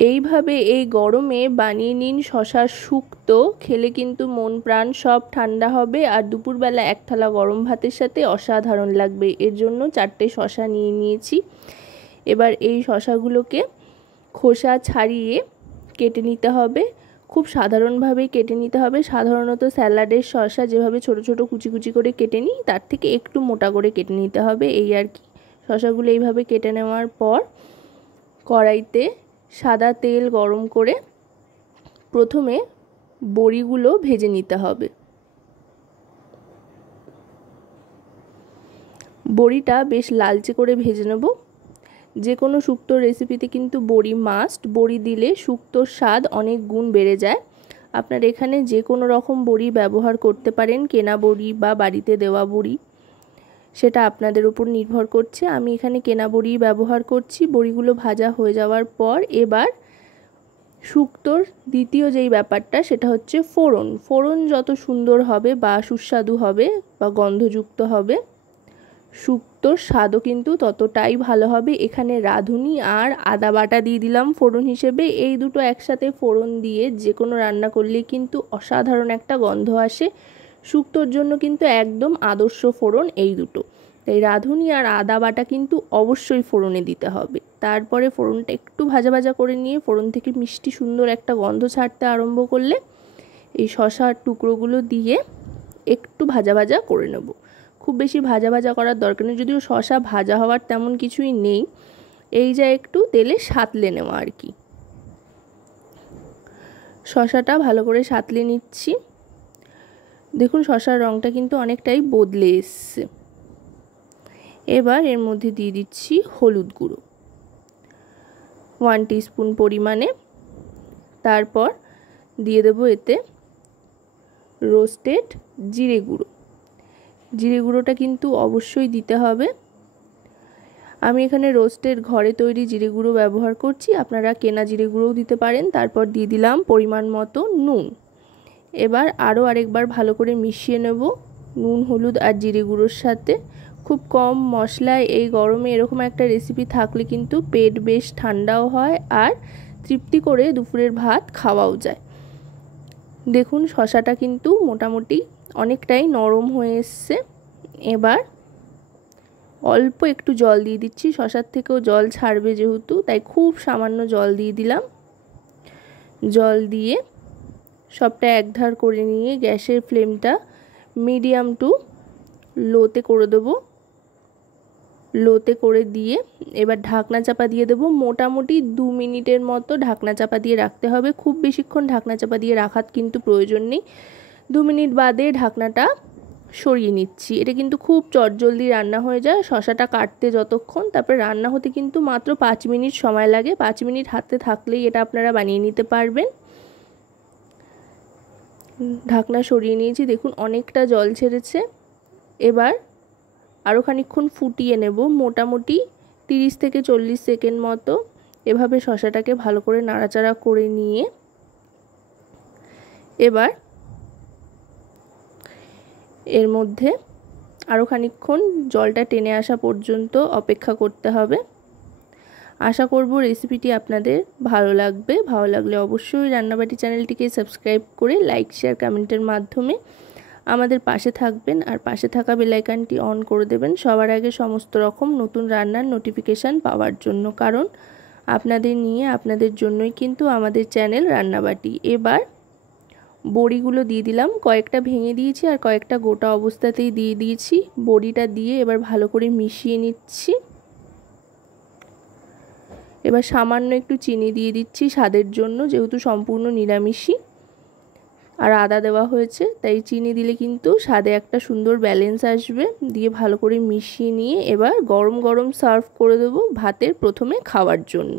এইভাবে এই গরমে বানিয়ে নিন শশার শুক্তো। খেলে কিন্তু মন প্রাণ সব ঠান্ডা হবে, আর দুপুরবেলা এক থালা গরম ভাতের সাথে অসাধারণ লাগবে। এর জন্য 4টে শশা নিয়ে নিয়েছি। এবার এই শশাগুলোকে খোসা ছাড়িয়ে কেটে নিতে হবে। খুব সাধারণভাবেই কেটে নিতে হবে। সাধারণত স্যালাডের শশা যেভাবে ছোট ছোট কুচি কুচি করে কেটে নিই, তার থেকে একটু মোটা করে কেটে নিতে হবে, এই আর কি। শশাগুলো এইভাবে কেটে নেওয়ার পর কড়াইতে সাদা তেল গরম করে প্রথমে বড়িগুলো ভেজে নিতে হবে। বড়িটা বেশ লালচে করে ভেজে নেব। যে কোনো শুক্তোর রেসিপিতে কিন্তু বড়ি মাস্ট। বড়ি দিলে শুক্তোর স্বাদ অনেক গুণ বেড়ে যায়। আপনারা এখানে যে কোনো রকম বড়ি ব্যবহার করতে পারেন, কেনা বড়ি বা বাড়িতে দেওয়া বড়ি, সেটা আপনাদের উপর নির্ভর করছে। আমি এখানে কেনা বড়ি ব্যবহার করছি। বড়িগুলো ভাজা হয়ে যাওয়ার পর এবার শুক্তোর দ্বিতীয় যেই ব্যাপারটা, সেটা হচ্ছে ফোড়ন। ফোড়ন যত সুন্দর হবে বা সুস্বাদু হবে বা গন্ধযুক্ত হবে, শুক্তোর স্বাদও কিন্তু ততটাই ভালো হবে। এখানে রাঁধুনি আর আদা বাটা দিয়ে দিলাম ফোড়ন হিসেবে। এই দুটো একসাথে ফোড়ন দিয়ে যে কোনো রান্না করলে কিন্তু অসাধারণ একটা গন্ধ আসে। শুক্তোর জন্য কিন্তু একদম আদর্শ ফোড়ন এই দুটো। তাই রাঁধুনি আর আদা বাটা কিন্তু অবশ্যই ফোড়নে দিতে হবে। তারপরে ফোড়নটা একটু ভাজা ভাজা করে নিয়ে ফোড়ন থেকে মিষ্টি সুন্দর একটা গন্ধ ছাড়তে আরম্ভ করলে এই শশার টুকরোগুলো দিয়ে একটু ভাজা ভাজা করে নেব। খুব বেশি ভাজা ভাজা করার দরকার নেই, যদিও শশা ভাজা হওয়ার তেমন কিছুই নেই। এই যা একটু তেলে সাঁতলে নেওয়া আর কি। শশাটা ভালো করে সাঁতলে নিচ্ছি। দেখুন শশার রঙটা কিন্তু অনেকটাই বদলে এসছে। এবার এর মধ্যে দিয়ে দিচ্ছি হলুদ গুঁড়ো 1 টিস্পুন পরিমাণে। তারপর দিয়ে দেবো এতে রোস্টেড জিরে গুঁড়ো। জিরে গুঁড়োটা কিন্তু অবশ্যই দিতে হবে। আমি এখানে রোস্টেড ঘরে তৈরি জিরে গুঁড়ো ব্যবহার করছি, আপনারা কেনা জিরে গুঁড়োও দিতে পারেন। তারপর দিয়ে দিলাম পরিমাণ মতো নুন। এবার আরও আরেকবার ভালো করে মিশিয়ে নেব নুন, হলুদ আর জিরে গুঁড়োর সাথে। খুব কম মশলায় এই গরমে এরকম একটা রেসিপি থাকলে কিন্তু পেট বেশ ঠান্ডাও হয় আর তৃপ্তি করে দুপুরের ভাত খাওয়াও যায়। দেখুন শশাটা কিন্তু মোটামুটি অনেকটাই নরম হয়ে এসছে। এবার অল্প একটু জল দিয়ে দিচ্ছি, শশার থেকেও জল ছাড়বে যেহেতু, তাই খুব সামান্য জল দিয়ে দিলাম। জল দিয়ে সবটা একধার করে নিয়ে গ্যাসের ফ্লেমটা মিডিয়াম টু লোতে করে দেবো। লোতে করে দিয়ে এবার ঢাকনা চাপা দিয়ে দেবো। মোটামুটি 2 মিনিটের মতো ঢাকনা চাপা দিয়ে রাখতে হবে। খুব বেশিক্ষণ ঢাকনা চাপা দিয়ে রাখার কিন্তু প্রয়োজন নেই। 2 মিনিট বাদে ঢাকনাটা সরিয়ে নিচ্ছি। এটা কিন্তু খুব চটজলদি রান্না হয়ে যায়। শশাটা কাটতে যতক্ষণ, তারপরে রান্না হতে কিন্তু মাত্র 5 মিনিট সময় লাগে। 5 মিনিট হাতে থাকলেই এটা আপনারা বানিয়ে নিতে পারবেন। ঢাকনা সরিয়ে নিয়েছি, দেখুন অনেকটা জল ছেড়েছে। এবার আরও খানিকক্ষণ ফুটিয়ে নেব, মোটামুটি 30 থেকে 40 সেকেন্ড মতো। এভাবে শশাটাকে ভালো করে নাড়াচাড়া করে নিয়ে এবার এর মধ্যে আরও খানিকক্ষণ জলটা টেনে আসা পর্যন্ত অপেক্ষা করতে হবে। আশা করব রেসিপিটি আপনাদের ভালো লাগবে। ভালো লাগলে অবশ্যই রান্নাবাটি চ্যানেলটিকে সাবস্ক্রাইব করে লাইক, শেয়ার, কমেন্টের মাধ্যমে আমাদের পাশে থাকবেন, আর পাশে থাকা বেল আইকনটি অন করে দেবেন সবার আগে সমস্ত রকম নতুন রান্নার নোটিফিকেশান পাওয়ার জন্য। কারণ আপনাদের নিয়ে, আপনাদের জন্যই কিন্তু আমাদের চ্যানেল রান্নাবাটি। এবার বড়িগুলো দিয়ে দিলাম। কয়েকটা ভেঙে দিয়েছি আর কয়েকটা গোটা অবস্থাতেই দিয়ে দিয়েছি। বড়িটা দিয়ে এবার ভালো করে মিশিয়ে নিচ্ছি। এবার সামান্য একটু চিনি দিয়ে দিচ্ছি স্বাদের জন্য, যেহেতু সম্পূর্ণ নিরামিষই আর আদা দেওয়া হয়েছে, তাই চিনি দিলে কিন্তু স্বাদে একটা সুন্দর ব্যালেন্স আসবে। দিয়ে ভালো করে মিশিয়ে নিয়ে এবার গরম গরম সার্ভ করে দেবো ভাতের প্রথমে খাওয়ার জন্য।